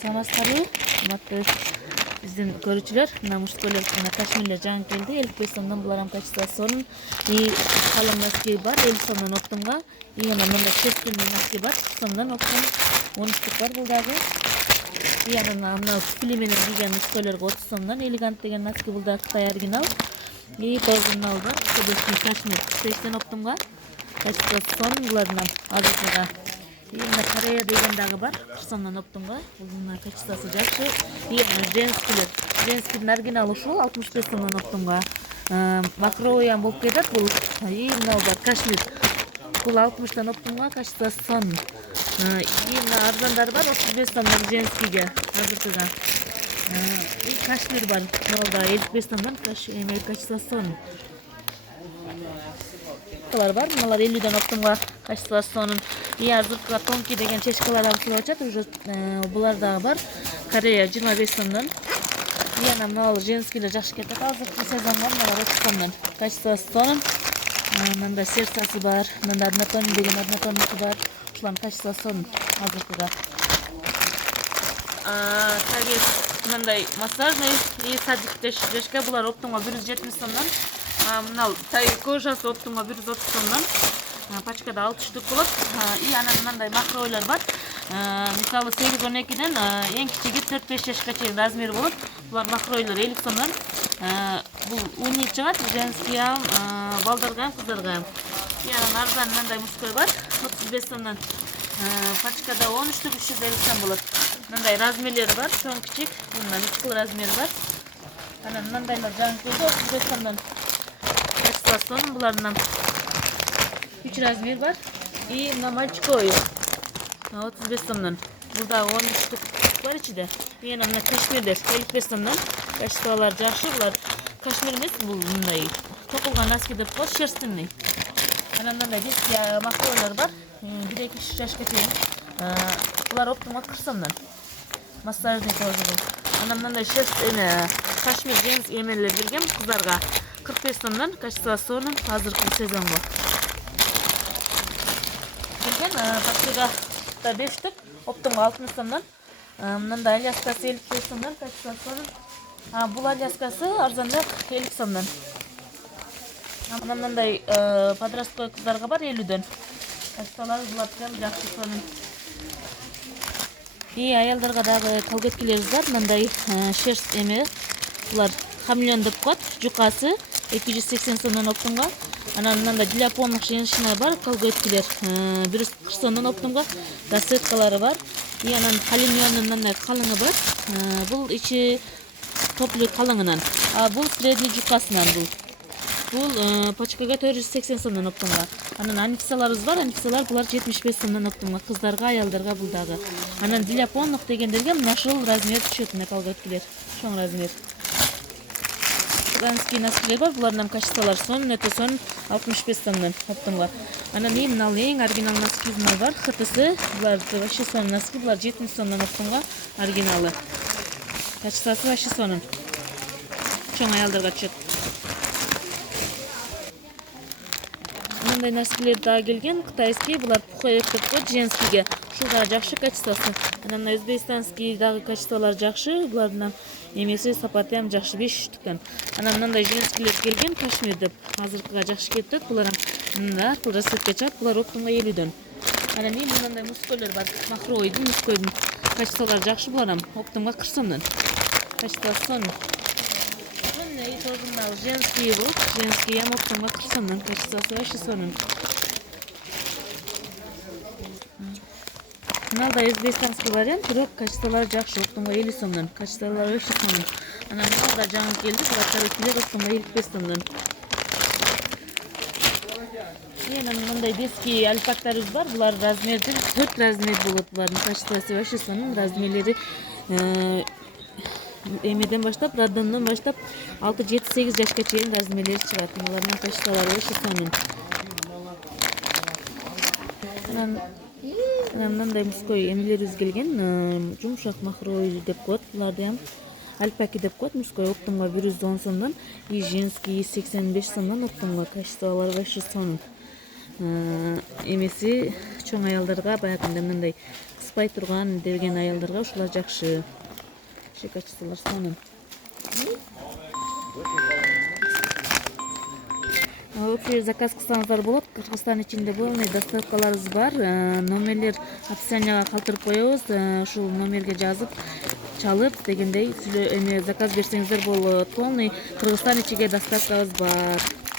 Саламатсыздарбы, урматтуу биздин көрүүчүлөр. Мына мужскойлор жана кашмирлер жаңы келди. 55 сомдон булар качествосунун и калың носки бар 50 сомдон оптумга. И анан мында шерстинин носки бар 40 сомдон оптум. 10 штук бар булдагы. И анан мына фили менен кийген мужскойлорго 30 сомдон элегант деген носки булда Кытай оригинал. И оригинал бар. Кодесный кашмир 45ден оптумга. Качествосун булардан азыркыга. И мына Корея деген дагы бар 40 сомдон оптумга. Бул качествосу жакшы. И женскилер. Женскийдин оригиналы ушул 65 сомдон оптумга. Макроян болуп кетет бул. И мына бар кашмир. Бул 60тан оптумга качествосун. И мына арзандар бар 35 сомдон женскийге азыркыга. И кашмир бар. Мына 55 сомдон качествосун. Бар, мыналар 50ден оптумга качествосунун. И азыркыга тонкий деген чечкалар алып атышат, уже булар дагы бар. Корея 25 сомдон. И анан мына женскийлер жакшы кетет. Азыркы сезонго мыналар 30 сомдон. Качествосунун. Мында сердцасы бар, мында однотонный деген однотоннысы бар. Ушулардын качествосунун азыркыга. Таги мындай массажный и садик жешке булар оптумга 170 сомдон. Мына тай кожасы оптумга 130 сомдон. Пачкада 6 штук болот. И анан мындай макройлар бар. Мисалы 8-12ден эң кичиги 4-5 жашка чейин размер болот. Булар макройлар 50 сомдон. Бул уник чыгат, женский балдарга, кыздарга. И анан арзан мындай мужской бар, 35 сомдон. Пачкада 10 штук 350 сом болот. Мындай размерлери бар, чоң кичик, мына микс размери бар. Анан мындайлар жаңы келди 35 сомдон. Качествосун булардан 3 размер бар. И мына мальчиковый 35 сомдон. Булда 10 штук бар ичиде. И анан мына кашмирлер 55 сомдон. Качестволор жакшы, булар кашмир эмес, бул мындай токулган носки деп коет, шерстинный. Анан мындай детский макройлар бар, 1-2 жашка чейин. Булар оптумга 40 сомдон. Массажный тоже бул. Анан мындай шерст кашмир жеңс эмелер келген кыздарга 45 сомдон. Качествосунун азыркы сезонго келген. Пачкага 5 штук оптумга 60 сомдон. Мындай аляскасы 55 сомдон. Качествосунун бул аляскасы арзанраак 50 сомдон. Анан мындай подростковый кыздарга бар 50дөн. Качестволору булар прям жакшы сонун. И аялдарга дагы колготкилерибиз бар. Мындай шерст эме. Булар хамелеон деп коет. Жукасы 280 сомдон оптумга. Анан мындай диляпонлук женщина бар, колготкилер 140 сомдон оптумга. Расцветкалары бар. И анан халимиондун мындай калыңы бар. Бул ичи топлый калыңынан. Бул средний жукасынан бул. Бул пачкага 480 сомдон оптумга. Анан анфисаларыбыз бар. Анфисалар булар 75 сомдон оптумга. Кыздарга, аялдарга бул дагы. Анан диляпонлук дегендерге мына ушул размер түшөт мына колготкилер. Чоң размер. Женский носкилер бар. Булардан качестволор сонун, өтө сонун 65 сомдон оптумга. Анан мына эң оригинал носкибиз бар. ХТС. Булар вообще сонун носки. Булар 70 сомдон оптумга оригиналы. Качествосы вообще сонун. Чоң аялдарга түшөт. Мындай носкилер дагы келген, кытайский, булар пуховик деп коет, женскийге. Ушул дагы жакшы качествосы. Анан өзбекстанский дагы качестволор жакшы, булардын эмеси сапаты ham жакшы 5 штуктан. Анан мындай женскийлер келген, кашмир деп. Азыркыга жакшы кетет, булар мында аркылуу расцветка чыгат, булар оптумга 50дөн. Анан мындай мужскойлор бар, махровойдун, мужскойдун качестволору жакшы, булар оптумга 40 сомдон. Качествосы и тоже женские будут. Женские я оптумга 40 сомдон. Качествосы вообще сонун. Мында өзбекстанский вариант, бирок качестволору жакшы, оптумга 50 сомдон. Качестволору вообще сонун. Анан мында жаңы келди, булар оптумга 55 сомдон. Анан мындай детский альпактарыбыз бар. Булар размерден 4 размер болот. Булардын качествосы вообще сонун. Размерлери эмеден баштап, раддондон баштап 6-7-8 жашка чейин размерлери чыгат. Булардын качестволору вообще сонун. Анан мындай мужской эмелерибиз келген, жумшак махровый деп коет. Буларды ham альпаки деп коет. Мужской оптумга 110 сомдон, и женский 85 сомдон оптумга. Качестволору вообще сонун. Эмеси чоң аялдарга баягындай мындай ырыспай турган деген аялдарга ушулар жакшы. Качестволор сонун. Общий заказ кылсаңыздар болот. Кыргызстан ичинде полный доставкаларыбыз бар. Номерлер описанияга калтырып коебуз. Ушул номерге жазып, чалып дегендей заказ берсеңиздер болот. Полный Кыргызстан ичиге доставкабыз бар.